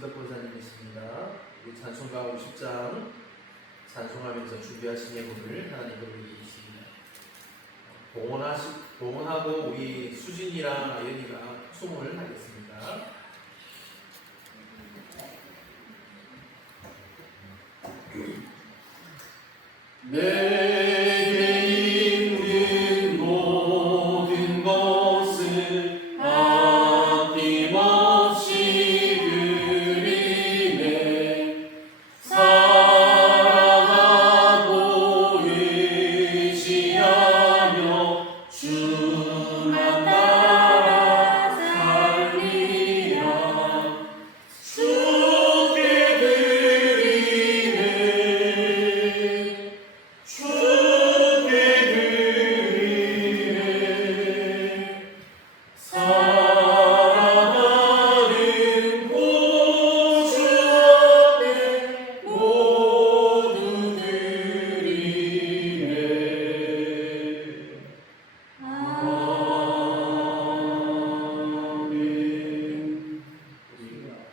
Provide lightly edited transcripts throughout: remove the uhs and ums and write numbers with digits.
김덕 권사님이십니다. 우리 찬송가 50장 찬송하면서 준비하신 예물을 하나님께 올리십니다. 봉헌하고 우리 수진이랑 아연이가 송을 하겠습니다. 내게 있는 모든 것을 아낌없이 드리네. 사랑하고 의지하며 주만 따라 살리라. 주께 드리네. 주께 드리네. 사랑하는 구주 앞에 모두 드리네.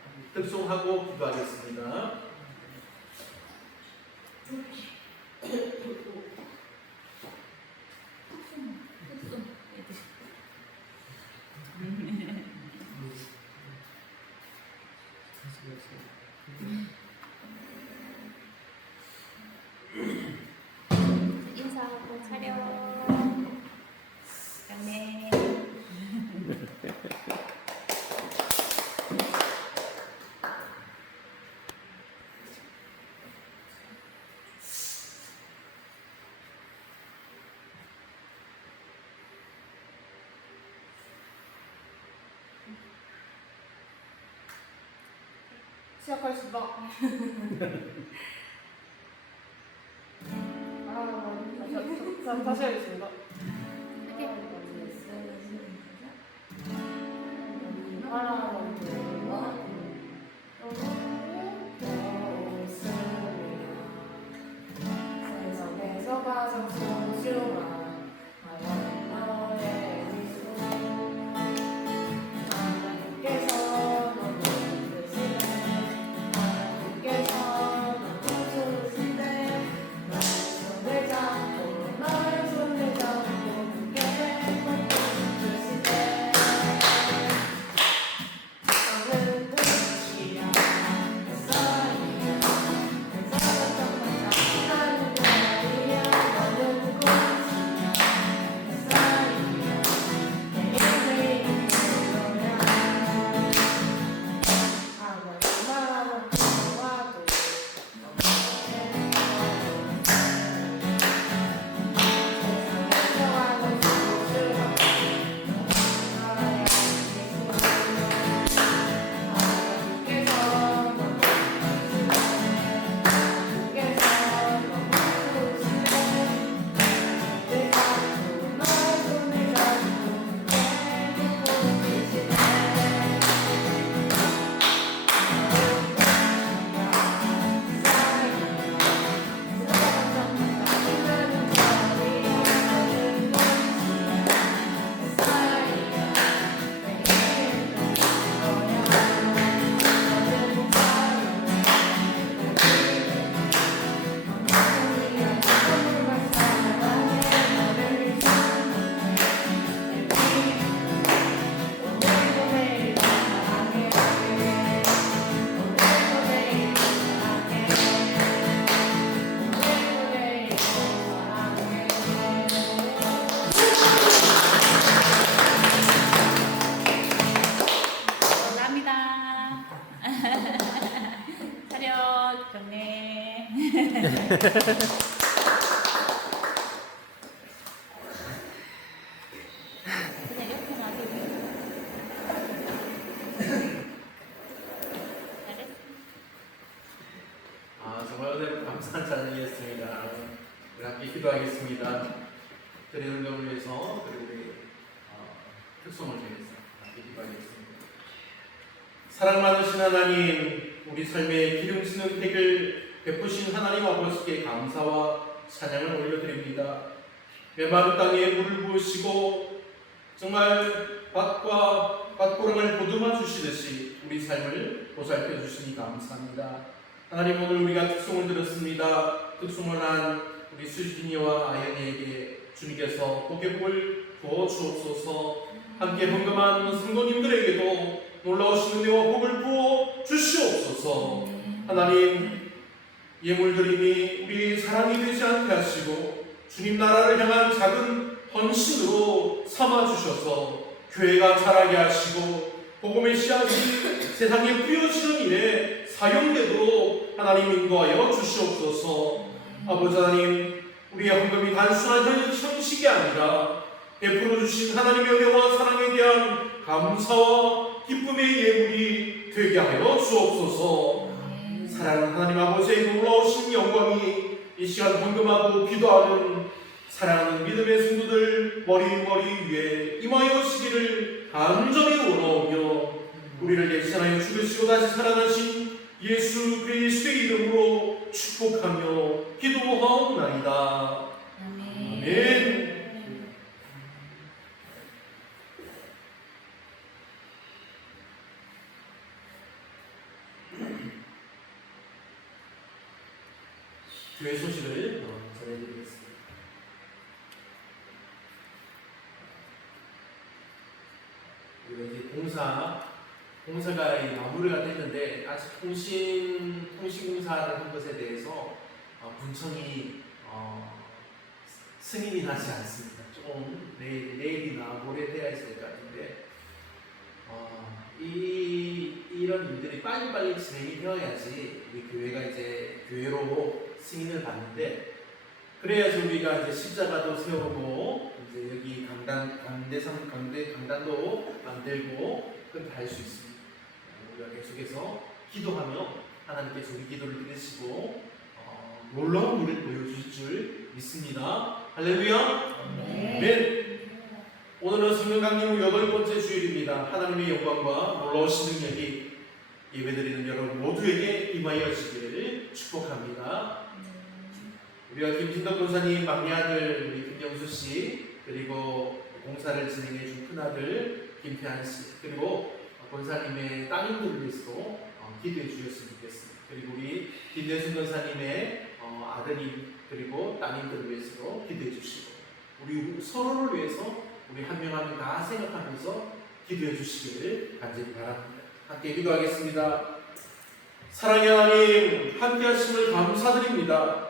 아멘. 우리 득송하고 기도하겠습니다. 인사하고 차려. 네. 시작하겠습니다. 다시 하겠습니다. 세상에서 가장 소중한 너의 미소 하나님께서 너무 좋으시네. 하나님께서 너무 좋으신데 나의 손을 잡고 나의 손을 잡고 그게 꼭 주시네. 너는 끝이야 내 사랑이야 내 사랑 정말 사랑하는 거야. 너는 꽃이야 내 사랑이야 내 인생이 너야. 아무리 말하면 좋아도 세상에서 가장 소중한 나의 미소 하나님께서 너무 좋으시네. 하나님께서 너무 좋으시네. 내 잡고 너의 손을 잡고 내게 꼭 주시네. 감사합니다. 차렷 경례. 그냥 옆에 놔두고. 잘했어. 정말 은혜롭고 감사한 찬양이었습니다. 우리 함께 기도하겠습니다. 드리는 점을 위해서 그리고 우리 특송을 위해서 함께 기도하겠습니다. 사랑 많으신 하나님, 우리 삶의 기름지는 택을 베푸신 하나님 아버지께 감사와 찬양을 올려드립니다. 메마른 땅에 물을 부으시고 정말 밭고랑을 보듬어 주시듯이 우리 삶을 보살펴 주시니 감사합니다. 하나님, 오늘 우리가 특송을 들었습니다. 특송을 한 우리 수진이와 아연이에게 주님께서 복의 부어 주옵소서. 함께 헌금한 성도님들에게도 놀라우신 은혜와 복을 부어 주시옵소서. 하나님, 예물드림이 우리 사랑이 되지 않게 하시고 주님 나라를 향한 작은 헌신으로 삼아주셔서 교회가 자라게 하시고 복음의 씨앗이 세상에 뿌려지는 일에 사용되도록 하나님 인도하여 주시옵소서. 아버지 하나님, 우리의 헌금이 단순한 형식이 아니라 베풀어 주신 하나님의 은혜와 사랑에 대한 감사와 기쁨의 예물이 되게 하여 주옵소서. 사랑하는 하나님 아버지의 놀라우신 영광이 이 시간 헌금하고 기도하는 사랑하는 믿음의 성도들 머리 위에 임하여 오시기를 간절히 원하오며, 우리를 예천하여 죽으시고 다시 살아나신 예수 그리스도의 이름으로 축복하며 기도하옵나이다. 아멘. 교회 소식을 전해드리겠습니다. 우리가 이제 공사가 마무리가 됐는데 아직 통시공사를 한 것에 대해서 분청이 승인이 나지 않습니다. 조금 내일이나 모레 돼야 있을 것 같은데 이런 일들이 빨리빨리 진행이 되어야지 우리 교회가 이제 교회로 승인을 받는데, 그래야지 우리가 이제 십자가도 세우고 이제 여기 강단도 만들고 그렇게 할 수 있습니다. 우리가 계속해서 기도하며 하나님께서 우리 기도를 들으시고 놀라운 우리를 보여주실 줄 믿습니다. 할렐루야. 아멘. 오늘은 성령 강림 8번째 주일입니다. 하나님의 영광과 놀라우신 능력이 예배드리는 여러분 모두에게 임하여지기를 축복합니다. 우리가 김진덕 권사님 막내 아들 우리 김영수 씨, 그리고 공사를 진행해 준 큰아들 김태한 씨, 그리고 권사님의 따님들을 위해서도 기도해 주셨으면 좋겠습니다. 그리고 우리 김대순 권사님의 아드님 그리고 따님들을 위해서도 기도해 주시고, 우리 서로를 위해서 우리 한 명 한 명 다 생각하면서 기도해 주시기를 간절히 바랍니다. 함께 기도하겠습니다. 사랑의 하나님, 함께 하심을 감사드립니다.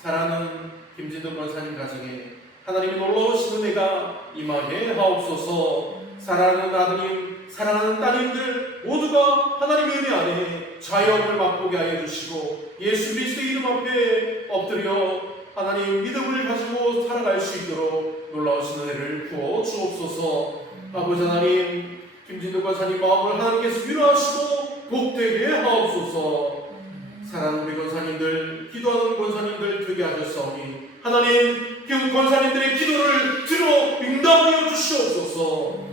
사랑하는 김진동 권사님 가정에 하나님의 놀라우신 은혜가 임하게 하옵소서. 사랑하는 아드님, 사랑하는 따님들 모두가 하나님의 은혜 안에 자유함을 맛보게 하여 주시고 예수 그리스도의 이름 앞에 엎드려 하나님 믿음을 가지고 살아갈 수 있도록 놀라우신 은혜를 부어 주옵소서. 아버지 하나님, 김진동 권사님 마음을 하나님께서 위로하시고 복되게 하옵소서. 사랑하는 우리 권사님들, 기도하는 권사님들 되게 하셨사오니 하나님 그 권사님들의 기도를 들어 응답하여 주시옵소서.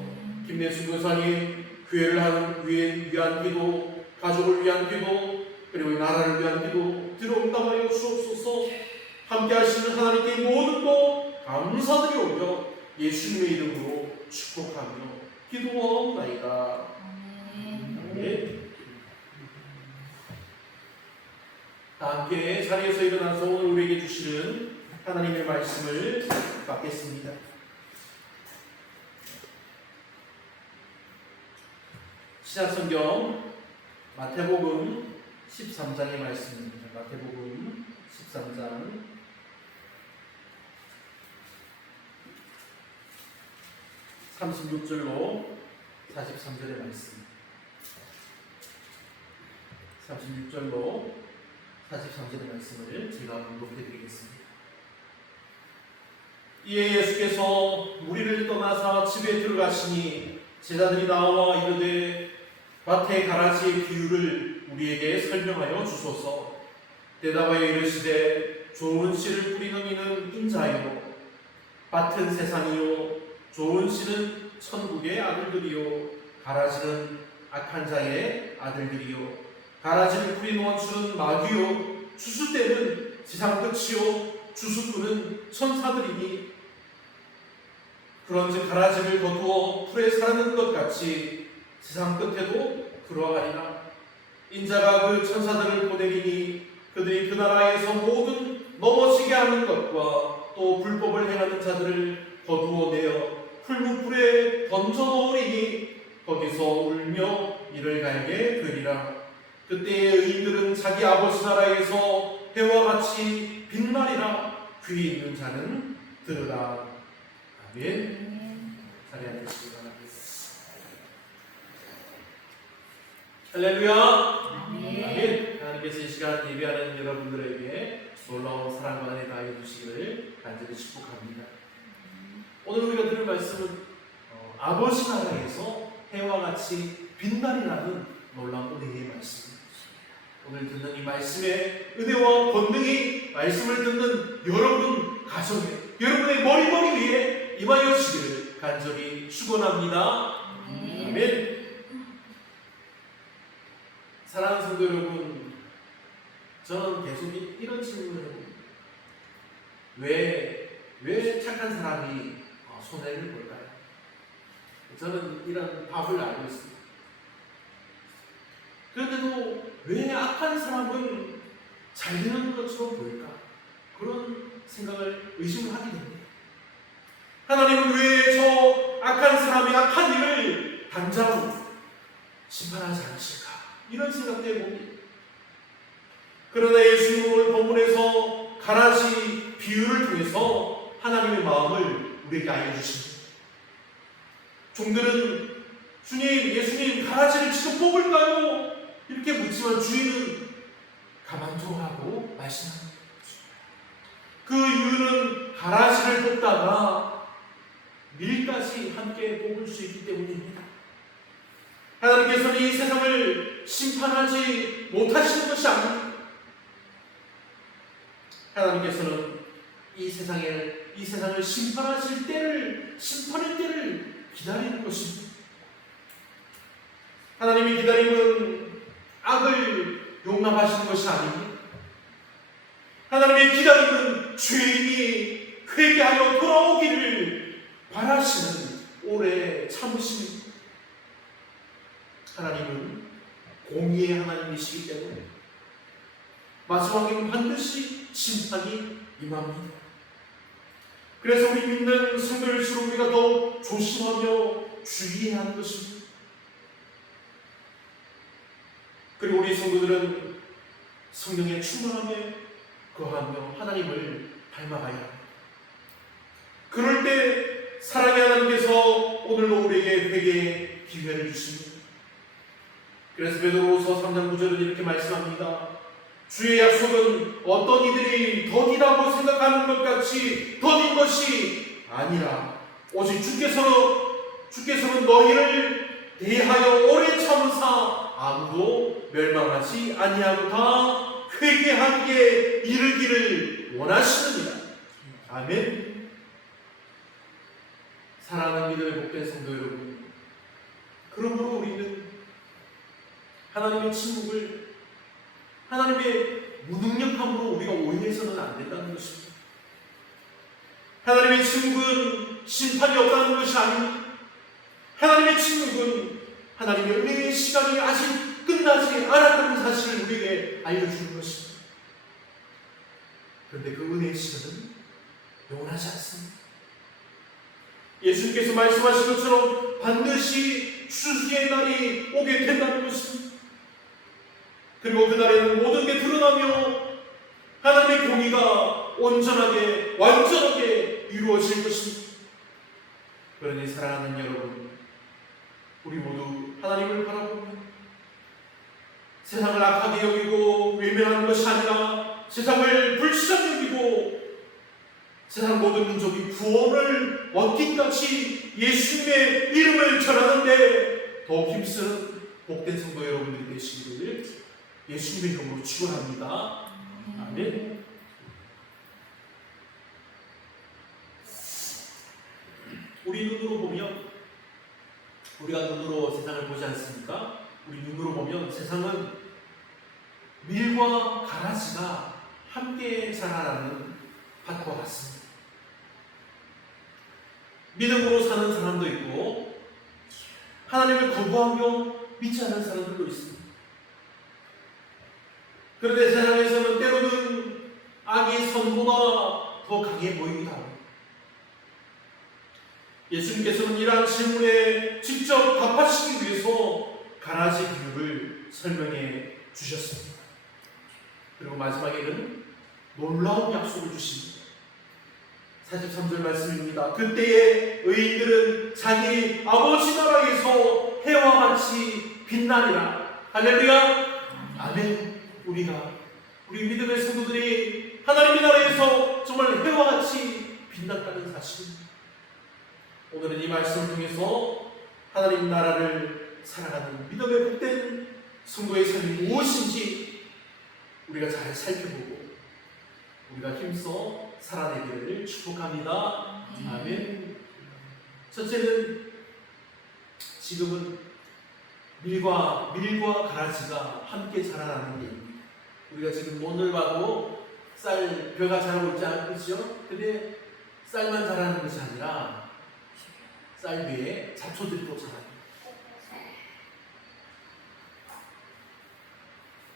김내순 권사님 교회를 위한 기도, 가족을 위한 기도, 그리고 나라를 위한 기도 들어 응답하여 주옵소서. 함께 하시는 하나님께 모든 것 감사드리오며 예수님의 이름으로 축복하며 기도하옵나이다. 아멘. 함께 자리에서 일어나서 오늘 우리에게 주시는 하나님의 말씀을 받겠습니다. 시작성경 마태복음 13장의 말씀입니다. 마태복음 13장 36절로 43절의 말씀. 36절로 43절의 말씀을 제가 공독해 드리겠습니다. 이에 예수께서 무리를 떠나사 집에 들어가시니 제자들이 나와 이르되 밭의 가라지의 비유를 우리에게 설명하여 주소서. 대답하여 이르시되 좋은 씨를 뿌리는 이는 인자요 밭은 세상이요 좋은 씨는 천국의 아들들이요 가라지는 악한 자의 아들들이요 가라지를 뿌린 원수는 마귀요 주수대는 지상 끝이요 주수꾼은 천사들이니 그런즉 가라지를 거두어 풀에 사는 것 같이 세상 끝에도 그러하리라. 인자가 그 천사들을 보내리니 그들이 그 나라에서 모든 넘어지게 하는 것과 또 불법을 행하는 자들을 거두어내어 풀무불에 던져 놓으리니 거기서 울며 이를 갈게 되리라. 그때의 의인들은 자기 아버지 나라에서 해와 같이 빛나리라. 귀 있는 자는 들으라. 아멘. 자리에 앉으시기 바랍니다. 할렐루야. 아멘. 하나님께서 이 시간 예배하는 여러분들에게 놀라운 사랑과 은혜 다해 주시기를 간절히 축복합니다. 오늘 우리가 들을 말씀은 아버지 나라에서 해와 같이 빛나리라는 놀라운 은혜의 말씀입니다. 오늘 듣는 이 말씀의 은혜와 권능이 말씀을 듣는 여러분 가정에, 여러분의 머리 위에 임하여 주시기를 간절히 축원합니다. 아멘. 사랑하는 성도 여러분, 저는 계속 이런 질문을 해봅니다. 왜 착한 사람이 손해를 볼까요? 저는 이런 답을 알고 있습니다. 그런데도 왜 악한 사람은 잘 되는 것처럼 보일까? 그런 생각을 의심을 하게 됩니다. 하나님은 왜 저 악한 사람의 악한 일을 당장 심판하지 않으실까? 이런 생각도 해봅니다. 그러나 예수님은 오늘 본문에서 가라지 비유를 통해서 하나님의 마음을 우리에게 알려주십니다. 종들은 예수님 가라지를 직접 뽑을까요? 이렇게 묻지만 주인은 가만두고 하고 말씀합니다. 그 이유는 가라지를 뽑다가 밀까지 함께 뽑을 수 있기 때문입니다. 하나님께서는 이 세상을 심판하지 못하시는 것이 아닙니다. 하나님께서는 이 세상을 심판하실 때를, 심판의 때를 기다리는 것입니다. 하나님이 기다림은 악을 용납하시는 것이 아닙니다. 하나님의 기다림은 죄인이 회개하여 돌아오기를 바라시는 오래 참으십니다. 하나님은 공의의 하나님이시기 때문에 마지막에는 반드시 심판이 임합니다. 그래서 우리 믿는 성도일수록 우리가 더 조심하며 주의해야 하는 것입니다. 그리고 우리 성도들은 성령의 충만함에 거하며 하나님을 닮아가야 합니다. 그럴 때 사랑의 하나님께서 오늘도 우리에게 회개의 기회를 주십니다. 그래서 베드로후서 3장 9절은 이렇게 말씀합니다. 주의 약속은 어떤 이들이 더디라고 생각하는 것 같이 더딘 것이 아니라 오직 주께서는 너희를 대하여 오래 참으사 아무도 멸망하지 아니하고 다 회개하기에 이르기를 원하시느니라. 아멘. 사랑하는 믿음의 복된 성도 여러분, 그러므로 우리는 하나님의 침묵을, 하나님의 무능력함으로 우리가 오해해서는 안 된다는 것입니다. 하나님의 침묵은 심판이 없다는 것이 아닙니다. 하나님의 침묵은 하나님의 은혜의 시간이 아직 끝나지 않았다는 사실을 우리에게 알려주는 것입니다. 그런데 그 은혜의 시간은 영원하지 않습니다. 예수님께서 말씀하신 것처럼 반드시 추수의 날이 오게 된다는 것입니다. 그리고 그날에는 모든 게 드러나며 하나님의 공의가 온전하게 완전하게 이루어질 것입니다. 그러니 사랑하는 여러분, 우리 모두 하나님을 바라보며 세상을 악하게 여기고 외면하는 것이 아니라 세상을 불쌍히 여기고 세상 모든 민족이 구원을 얻기까지 예수님의 이름을 전하는데 더욱 힘쓰는 복된 성도 여러분들이 되시기를 예수님의 이름으로 축원합니다. 아멘. 우리 눈으로 보면, 우리가 눈으로 세상을 보지 않습니까? 우리 눈으로 보면 세상은 밀과 가라지가 함께 자라나는 밭과 같습니다. 믿음으로 사는 사람도 있고 하나님을 거부하며 믿지 않는 사람들도 있습니다. 그런데 세상에서는 때로는 악의 선보다 더 강해 보이기도 합니다. 예수님께서는 이러한 질문에 직접 답하시기 위해서 가라지 비유를 설명해 주셨습니다. 그리고 마지막에는 놀라운 약속을 주십니다. 43절 말씀입니다. 그때의 의인들은 자기 아버지 나라에서 해와 같이 빛나리라. 할렐루야. 아멘. 우리 믿음의 성도들이 하나님의 나라에서 정말 해와 같이 빛났다는 사실입니다. 오늘은 이 말씀을 통해서 하나님 나라를 살아가는 믿음의 복된 성도의 삶이 무엇인지 우리가 잘 살펴보고 우리가 힘써 살아내기를 축복합니다. 아멘. 첫째는 지금은 밀과 가라지가 함께 자라나는 게입니다. 우리가 지금 오늘 봐도 벼가 자라고 있지 않죠? 근데 쌀만 자라는 것이 아니라 쌀 위에 잡초들이 또 자랍니다.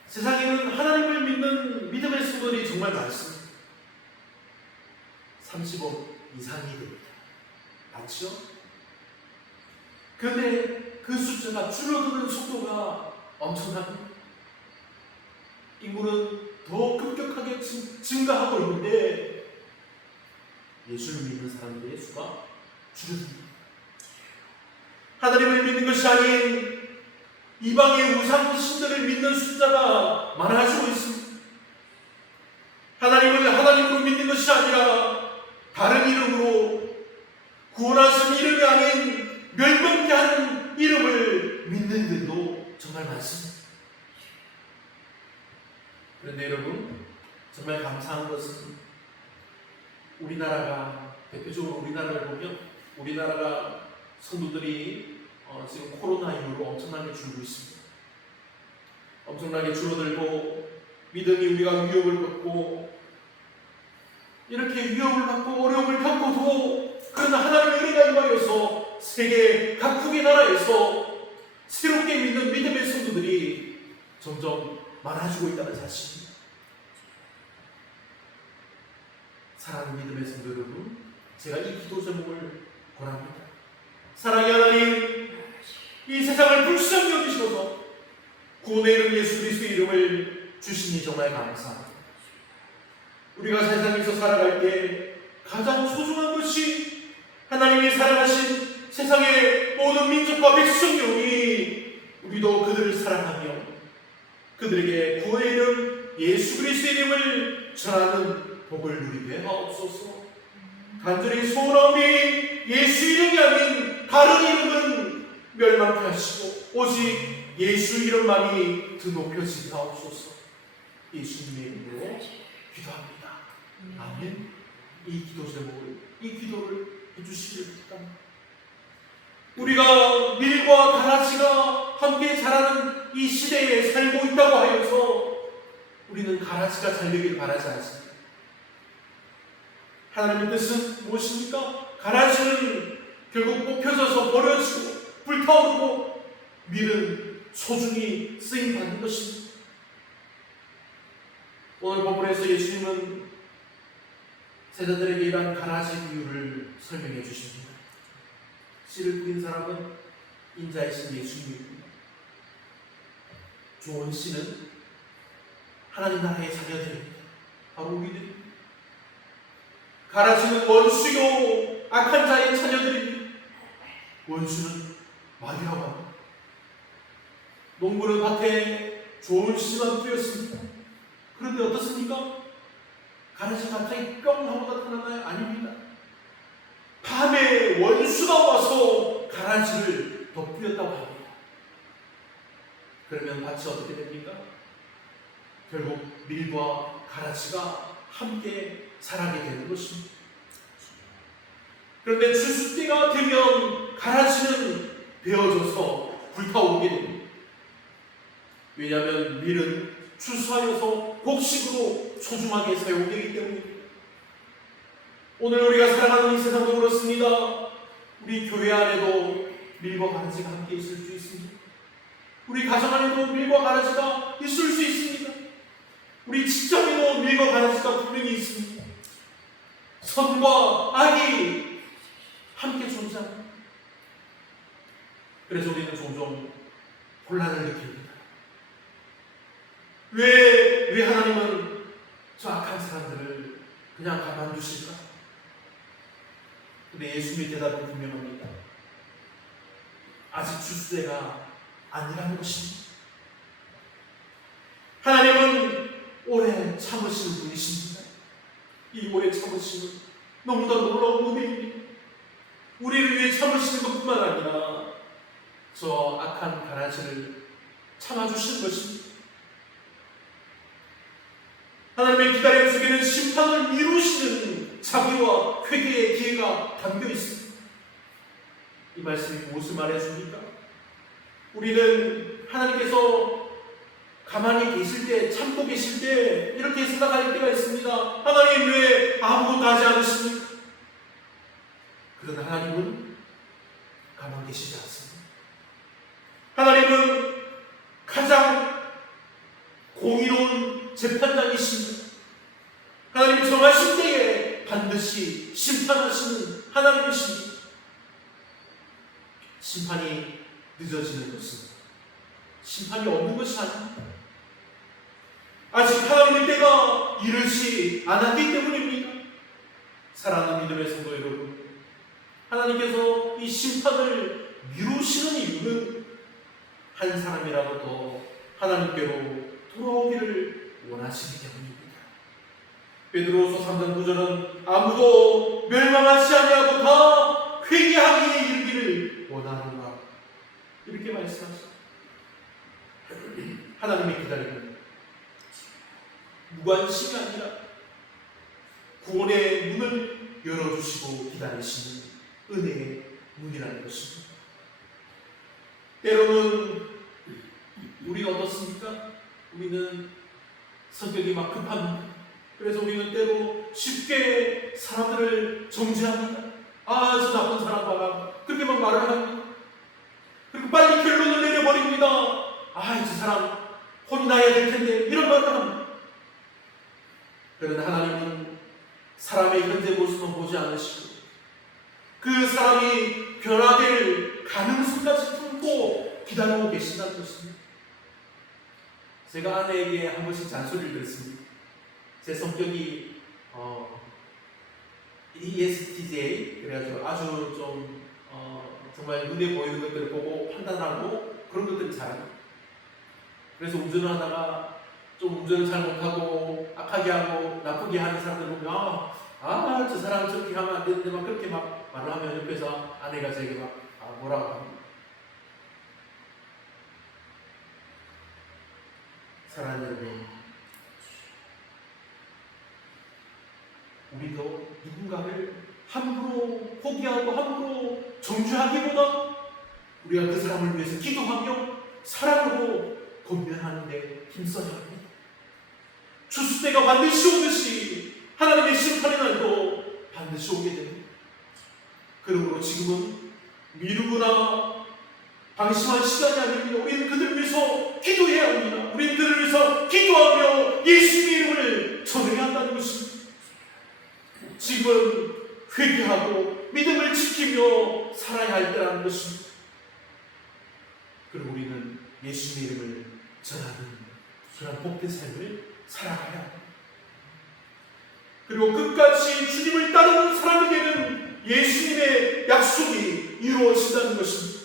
세상에는 하나님을 믿는 믿음의 성도들이 정말 많습니다. 30억 이상이 됩니다. 맞죠? 그런데 그 숫자가 줄어드는 속도가 엄청납니다. 인구는 더 급격하게 증가하고 있는데 예수를 믿는 사람들의 수가 줄어듭니다. 하나님을 믿는 것이 아닌 이방의 우상 신들을 믿는 숫자가 많아지고 있습니다. 하나님을 하나님으로 믿는 것이 아니라 다른 이름으로 구원하신 이름이 아닌 멸망케 하는 이름을 믿는 들도 정말 많습니다. 그런데 여러분, 정말 감사한 것은 우리나라가, 대표적으로 우리나라를 보면 우리나라가 성도들이 지금 코로나 이후로 엄청나게 줄고 있습니다. 엄청나게 줄어들고 믿음이 우리가 위협을 받고 이렇게 위협을 받고 어려움을 겪고도 그러나 하나님의 은혜가 임하여서 세계 각국의 나라에서 새롭게 믿는 믿음의 성도들이 점점 많아지고 있다는 사실입니다. 사랑하는 믿음의 성도 여러분, 제가 이 기도 제목을 권합니다. 사랑의 하나님, 이 세상을 불쌍히 여기셔서 구원의 이름 예수 그리스도의 이름을 주시니 정말 감사합니다. 우리가 세상에서 살아갈 때 가장 소중한 것이 하나님이 사랑하신 세상의 모든 민족과 백성들이 우리도 그들을 사랑하며 그들에게 구원의 이름 예수 그리스도의 이름을 전하는 복을 누리게 하옵소서. 간절히 소원하오니 예수 이름이 아닌 다른 이름은 멸망케 하시고 오직 예수 이름만이 더 높여지게 하옵소서. 예수님의 이름으로 기도합니다. 아멘. 이 기도 제목을, 이 기도를 해주시기를 부탁합니다. 우리가 밀과 가라지가 함께 자라는 이 시대에 살고 있다고 하여서 우리는 가라지가 잘 되길 바라지 않습니다. 하나님의 뜻은 무엇입니까? 가라지는 결국 뽑혀져서 버려지고 불타오르고 밀은 소중히 쓰임받는 것입니다. 오늘 본문에서 예수님은 제자들에게 이러한 가라지 비유를 설명해 주십니다. 씨를 뿌린 사람은 인자이신 예수님입니다. 좋은 씨는 하나님 나라의 자녀들입니다. 바로 우리들입니다. 가라지는 원수요 악한 자의 자녀들입니다. 원수는 마귀라고 합니다. 농부는 밭에 좋은 씨만 뿌렸습니다. 그런데 어떻습니까? 가라지 갑자기 뿅 하고 나타나나요? 아닙니다. 밤에 원수가 와서 가라지를 덮뿌렸다고 합니다. 그러면 밭이 어떻게 됩니까? 결국 밀과 가라지가 함께 자라게 되는 것입니다. 그런데 추수 때가 되면 가라지는 베어져서 불타오르게 됩니다. 왜냐하면 밀은 추수하여서 곡식으로 소중하게 사용되기 때문입니다. 오늘 우리가 살아가는 이 세상도 그렇습니다. 우리 교회 안에도 밀과 가라지가 함께 있을 수 있습니다. 우리 가정 안에도 밀과 가라지가 있을 수 있습니다. 우리 직장에도 밀과 가라지가 분명히 있습니다. 선과 악이 함께 존재합니다. 그래서 우리는 종종 혼란을 느낍니다. 왜 하나님은 저 악한 사람들을 그냥 가만두실까? 근데 예수님의 대답은 분명합니다. 아직 주수대가 아니라는 것입니다. 하나님은 오래 참으시는 분이십니다. 이 오래 참으심은 너무나 놀라운 은혜입니다. 우리를 위해 참으시는 것뿐만 아니라 저 악한 가라지를 참아주시는 것입니다. 하나님의 기다림 속에는 심판을 이루시는 자비와 회개의 기회가 담겨 있습니다. 이 말씀이 무엇을 말해줍니까? 우리는 하나님께서 가만히 계실 때, 참고 계실 때 이렇게 생각할 때가 있습니다. 하나님 왜 아무것도 하지 않으십니까? 그러나 하나님은 가만히 계시지 않습니다. 하나님은 가장 공의로운 재판장이십니다. 하나님이 정하신 때에 반드시 심판하시는 하나님이십니다. 심판이 늦어지는 것은 심판이 없는 것이 아닙니다. 아직 하나님의 때가 이르지 않았기 때문입니다. 사랑하는 믿음의 성도 여러분, 하나님께서 이 심판을 미루시는 이유는 한 사람이라도 더 하나님께로 돌아오기를 원하시기 때문입니다. 베드로후서 3장 9절은 아무도 멸망하지 아니하고 다 회개하기에 이르기를 원하노라, 이렇게 말씀하십니다. 하나님의 기다림은 무관심이 아니라 구원의 문을 열어주시고 기다리시는 은혜의 문이라는 것입니다. 때로는 우리가 어떻습니까? 우리는 성격이 막 급합니다. 그래서 우리는 때로 쉽게 사람들을 정죄합니다. 아, 저 나쁜 사람 봐라, 그렇게 막 말을 합니다. 그리고 빨리 결론을 내려버립니다. 아, 저 사람 혼이 나야 될 텐데, 이런 말을 합니다. 그런데 하나님은 사람의 현재 모습만 보지 않으시고 그 사람이 변화될 가능성까지 품고 기다리고 계신다는 것입니다. 제가 아내에게 한 번씩 잔소리를 드렸습니다. 제 성격이 ESTJ, 그래가지고 아주 좀 정말 눈에 보이는 것들을 보고 판단하고 그런 것들을 잘합니다. 그래서 운전을 하다가 좀 운전을 잘 못하고 악하게 하고 나쁘게 하는 사람들 보면 저 사람 저렇게 하면 안 되는데 막 그렇게 막 말을 하면 옆에서 아내가 저에게 막 뭐라고 합니다. 사랑하는 여러분, 우리도 누군가를 함부로 포기하고 함부로 정죄하기보다 우리가 그 사람을 위해서 기도하며 사랑으로 권면하는데 힘써야 합니다. 주수 때가 반드시 오듯이 하나님의 심판의 날도 반드시 오게 됩니다. 그러므로 지금은 미루거나 방심한 시간이 아닙니다. 우리는 그들을 위해서 기도해야 합니다. 우리는 그들을 위해서 기도하며 예수님의 이름을 전해야 한다는 것입니다. 지금은 회개하고 믿음을 지키며 살아야 할 때라는 것입니다. 그리고 우리는 예수님의 이름을 전하는 그런 복된 삶을 살아가야 합니다. 그리고 끝까지 주님을 따르는 사람에게는 예수님의 약속이 이루어진다는 것입니다.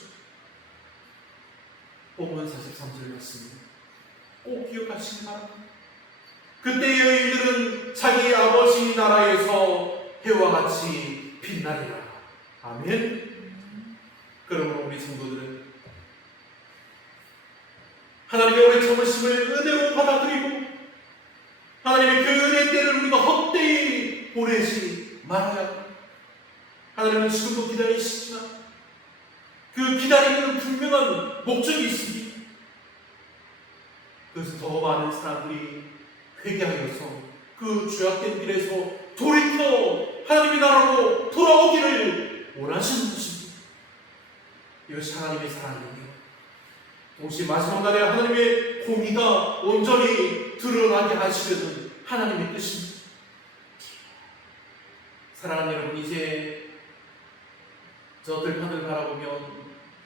본문 43절 말씀입니다. 꼭 기억하시기 바랍니다. 그때의 일들은 자기 아버지 나라에서 해와 같이 빛나리라. 아멘. 그러므로 우리 성도들은 하나님의 오래 참으심을 은혜로 받아들이고 하나님의 그 은혜 때를 우리가 헛되이 보내지 말아야 합니다. 하나님은 지금도 기다리시지만 그 기다리는 분명한 목적이 있습니다. 그래서 더 많은 사람들이 회개하여서 그 죄악된 길에서 돌이켜 하나님의 나라로 돌아오기를 원하시는 것입니다. 이것이 하나님의 사랑이에요. 동시에 마지막 날에 하나님의 공의가 온전히 드러나게 하시려는 하나님의 뜻입니다. 사랑하는 여러분, 이제 저 들판을 바라보면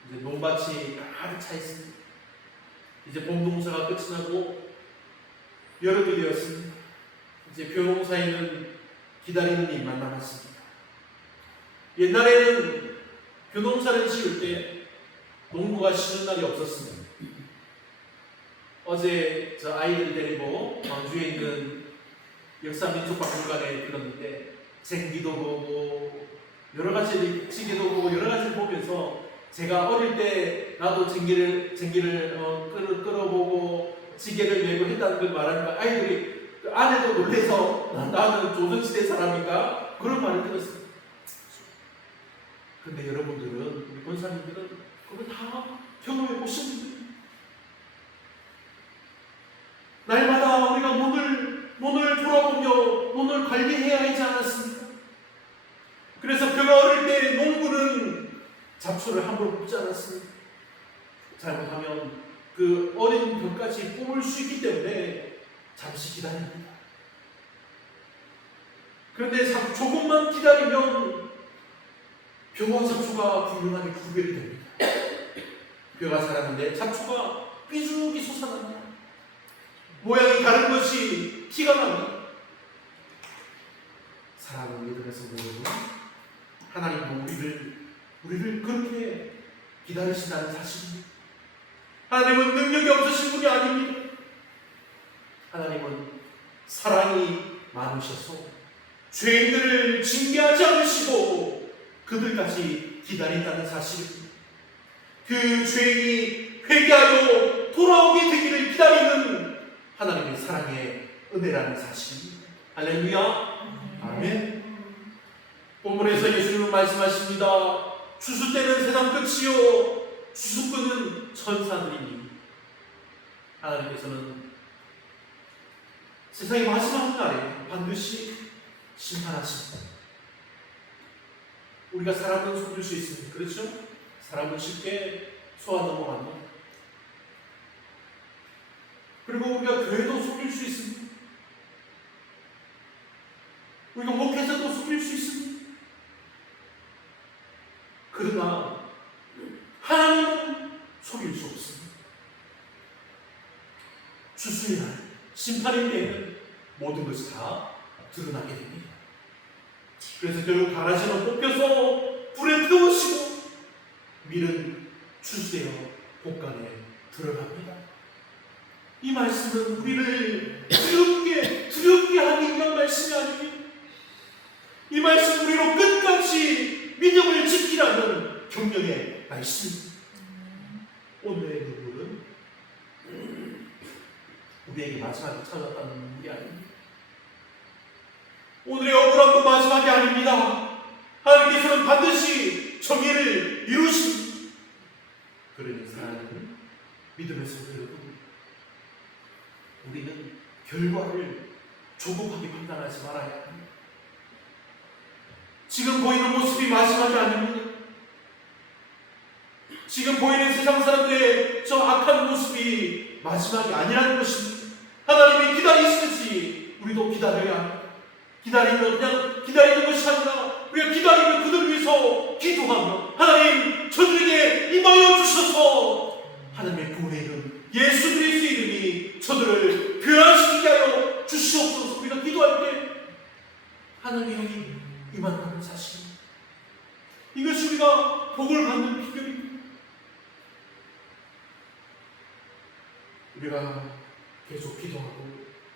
이제 논밭이 가득 차 있습니다. 이제 봄농사가 끝이 나고 여름이 되었습니다. 이제 벼농사에는 기다리는 일만 남았습니다. 옛날에는 벼농사를 지을 때 농부가 쉬는 날이 없었습니다. 어제 저 아이들 데리고 광주에 있는 역사민속박물관에 들었는데 쟁기도 보고 여러 가지 찌개도 보고 여러 가지를 보면서 제가 어릴 때 나도 쟁기를 끌어보고 찌개를 내고 했다는 걸 말하니까 아이들이 그 아내도 놀래서 나는 조선시대 사람인가 그런 말을 들었습니다. 근데 여러분들은, 우리 권사님들은 그걸 다 경험해 보신 분들입니다. 날마다 우리가 논을 돌아보며 논을 관리해야 하지 않았습니까? 그래서 벼가 어릴 때 농부는 잡초를 함부로 뽑지 않았습니다. 잘못하면 그 어린 벼까지 뽑을 수 있기 때문에 잠시 기다립니다. 그런데 조금만 기다리면 벼와 잡초가 분명하게 구별이 됩니다. 벼가 자랐는데 잡초가 삐죽이 솟아납니다. 모양이 다른 것이 티가 납니다. 사랑하는 믿음에서 여러분, 하나님도 우리를 그렇게 기다리신다는 사실입니다. 하나님은 능력이 없으신 분이 아닙니다. 하나님은 사랑이 많으셔서 죄인들을 징계하지 않으시고 그들까지 기다린다는 사실입니다. 그 죄인이 회개하여 돌아오게 되기를 기다리는 하나님의 사랑의 은혜라는 사실입니다. 할렐루야. 아멘. 본문에서 예수님은 말씀하십니다. 추수 때는 세상 끝이요 추수꾼은 천사들이니. 하나님께서는 세상의 마지막 날에 반드시 심판하십니다. 우리가 사람은 속일 수 있습니다. 그렇죠? 사람은 쉽게 속아 넘어갑니다. 그리고 우리가 교회도 속일 수 있습니다. 우리가 목회자도 속일 수 있습니다. 그러나 하나님은 속일 수 없습니다. 주수의 날, 심판의 때에는 모든 것이 다 드러나게 됩니다. 그래서 결국 가라지는 뽑혀서 불에 태우시고 밀은 추수되어 복간에 들어갑니다. 이 말씀은 우리를 두렵게 하기 위한 말씀이 아닙니다. 이 말씀 우리로 끝까지 믿음을 지키라는 격려의 말씀입니다. 오늘의 눈물은 우리에게 마지막에 찾아왔다는 눈물이 아닙니다. 오늘의 억울함도 마지막이 아닙니다. 하나님께서는 반드시 정의를 이루십니다. 그러니 사랑하는 믿음의 성도여러분, 우리는 결과를 조급하게 판단하지 말아야 합니다. 지금 보이는 모습이 마지막이 아닙니다. 지금 보이는 세상 사람들의 저 악한 모습이 마지막이 아니라는 것입니다. 하나님이 기다리시듯이 우리도 기다려야 합니다. 기다리면 그냥 기다리는 것이 아니라 우리가 기다리면 그들 위해서 기도하며 하나님 저들에게 임하여 주셔서 하나님의 구원에 이른 예수 그리스도의 이름이 저들을 변화시키게 하여 주시옵소서. 우리가 기도할 때 하나님이 임한다는 사실입니다. 이것이 우리가 복을 받는 비결입니다. 우리가 계속 기도하고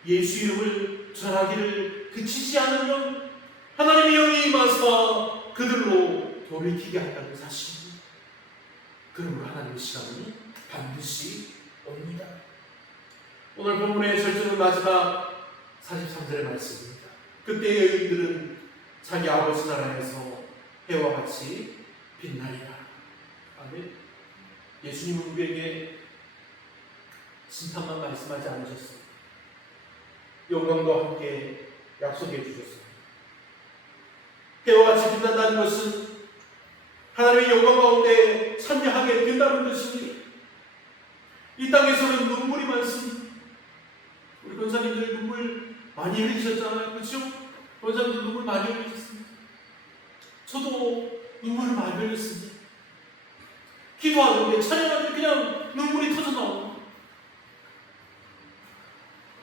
예수 이름을 전하기를 그치지 않으면 하나님의 영이 임하사 그들로 돌이키게 한다는 사실입니다. 그러므로 하나님의 시간은 반드시 옵니다. 오늘 본문의 절정은 마지막 43절의 말씀입니다. 그때의 여인들은 자기 아버지 나라에서 해와 같이 빛나리라. 아멘. 예수님은 우리에게 심판만 말씀하지 않으셨습니다. 영광과 함께 약속해 주셨습니다. 해와 같이 빛난다는 것은 하나님의 영광 가운데 참여하게 된다는 것입니다. 이 땅에서는 눈물이 많습니다. 우리 권사님들 눈물 많이 흘리셨잖아요. 그렇죠? 권사님들 눈물 많이 흘리셨습니다. 저도 눈물을 많이 흘렸습니다. 기도하는데 찬양하는데 그냥 눈물이 터져 나옵니다.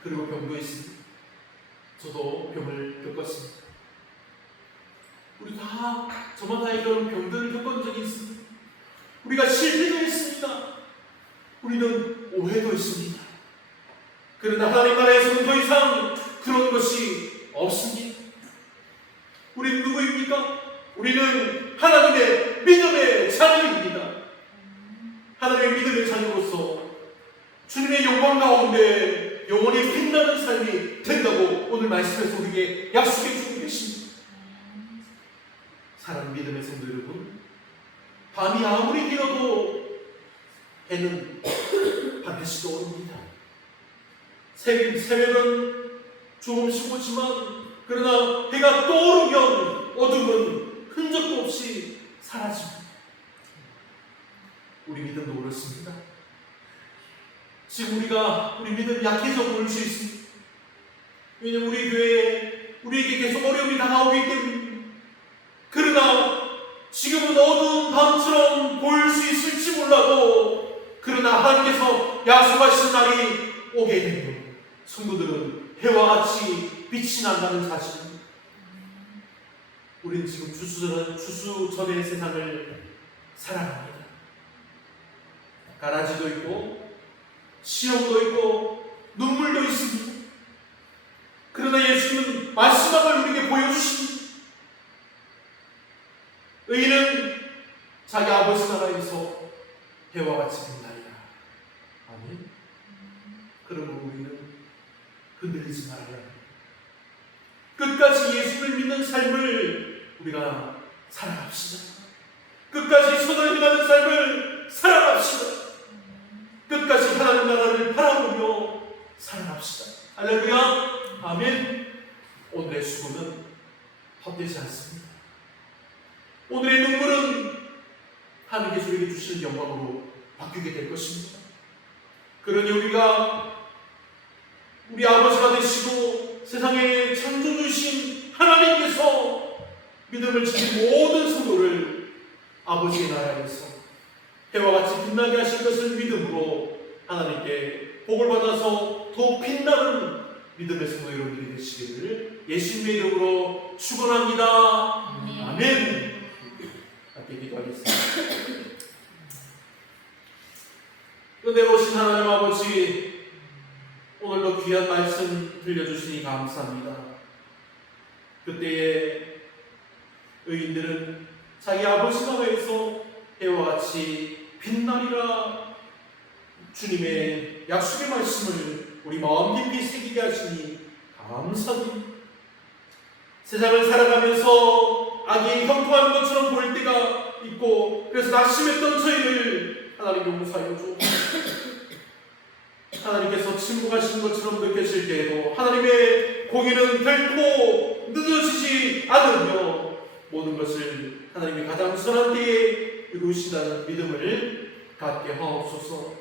그리고 병도 있습니다. 저도 병을 겪었습니다. 우리 다 저만 다 이런 병들을 겪은 적이 있습니다. 우리가 실패도 했습니다. 우리는 오해도 있습니다. 그러나 하나님 나라에서는 더 이상 그런 것이 없습니다. 우리는 누구입니까? 우리는 하나님의 믿음의 자녀입니다. 하나님의 믿음의 자녀로서 주님의 영광 가운데 영원히 빛나는 삶이 된다고 오늘 말씀에서 우리에게 약속해 주고 계십니다. 사랑하는 믿음의 성도 여러분, 밤이 아무리 길어도 해는 반드시 떠오릅니다. 새벽은 조금씩 오지만 그러나 해가 떠오르면 어둠은 흔적도 없이 사라집니다. 우리 믿음도 그렇습니다. 지금 우리 믿음이 약해져 보일 수 있습니다. 왜냐하면 우리 교회에 우리에게 계속 어려움이 다가오기 때문입니다. 그러나 지금은 어두운 밤처럼 보일 수 있을지 몰라도 그러나 하나님께서 약속하신 날이 오게 되면 성도들은 해와 같이 빛이 난다는 사실입니다. 우리는 지금 추수전의 세상을 살아갑니다. 가라지도 있고 시험도 있고 눈물도 있습니다. 그러나 예수님은 마지막을 우리에게 보여주십니다. 의인은 자기 아버지 나라에서 해와 같이 빛나리라. 아멘. 그러므로 우리는 흔들리지 말아야 합니다. 끝까지 예수를 믿는 삶을 우리가 살아갑시다. 끝까지 선을 행하는 삶을 살아갑시다. 끝까지 하나님 나라를 바라보며 살아갑시다. 할렐루야. 아멘. 오늘의 수고는 헛되지 않습니다. 오늘의 눈물은 하나님께서 우리에게 주시는 영광으로 바뀌게 될 것입니다. 그러니 우리가 우리 아버지가 되시고 세상에 창조주신 하나님께서 믿음을 지닌 모든 성도를 아버지의 나라에서 해와 같이 빛나게 하실 것을 믿음으로 하나님께 복을 받아서 더욱 빛나는 믿음의 성도 여러분들이 되시기를 예수님의 이름으로 축원합니다. 아멘. 함께 기도하겠습니다. 은혜 오신 하나님 아버지, 오늘도 귀한 말씀 들려주시니 감사합니다. 그때에 의인들은 자기 아버지 나라에서 해와 같이 빛나리라 주님의 약속의 말씀을 우리 마음 깊이 새기게 하시니 감사드립니다. 세상을 살아가면서 악이 형통하는 것처럼 보일 때가 있고 그래서 낙심했던 저희를 하나님 용서하여 주옵소서. 하나님께서 침묵하신 것처럼 느껴질 때에도 하나님의 공의는 결코 늦어지지 않으며 모든 것을 하나님이 가장 선한 때에 이루신다는 믿음을 갖게 하옵소서.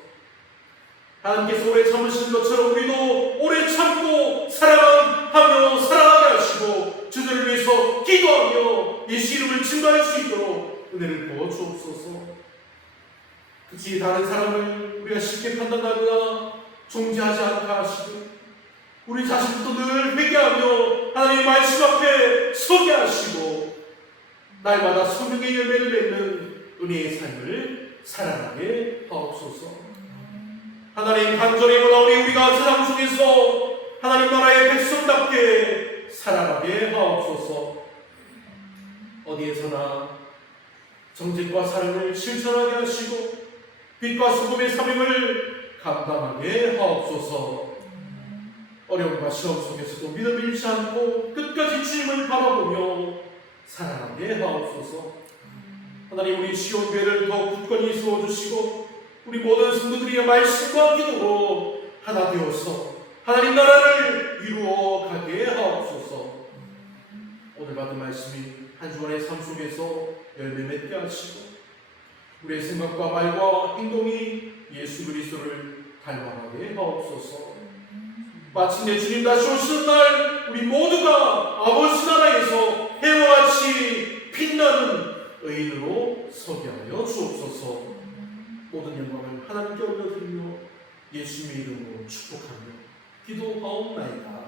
하나님께서 오래 참으신 것처럼 우리도 오래 참고 사랑하며 사랑하게 하시고 주들을 위해서 기도하며 예수 이름을 증거할 수 있도록 은혜를 부어 주옵소서. 그치 다른 사람을 우리가 쉽게 판단하거나 존재하지 않게 하시고 우리 자신도 늘 회개하며 하나님의 말씀 앞에 서게 하시고 날마다 성령의 열매를 맺는 은혜의 삶을 살아가게 하옵소서. 하나님 간절히 원하오니 우리가 세상 속에서 하나님 나라의 백성답게 살아가게 하옵소서. 어디에서나 정직과 사랑을 실천하게 하시고 빛과 소금의 사명을 감당하게 하옵소서. 어려움과 시험 속에서도 믿음 잃지 않고 끝까지 주님을 바라보며 살아가게 하옵소서. 하나님 우리 시온교회를 더 굳건히 세워주시고 우리 모든 성도들이 말씀과 기도로 하나 되어서 하나님 나라를 이루어가게 하옵소서. 오늘 받은 말씀이 한 주간의 삶 속에서 열매 맺게 하시고 우리의 생각과 말과 행동이 예수 그리스도를 닮아가게 하옵소서. 마침내 주님 다시 오시는 날 우리 모두가 아버지 나라에서 해와 같이 빛나는 의인으로 서게 하여 주옵소서. 모든 영광을 하나님께 올려드리며 예수님의 이름으로 축복하며 기도하옵나이다.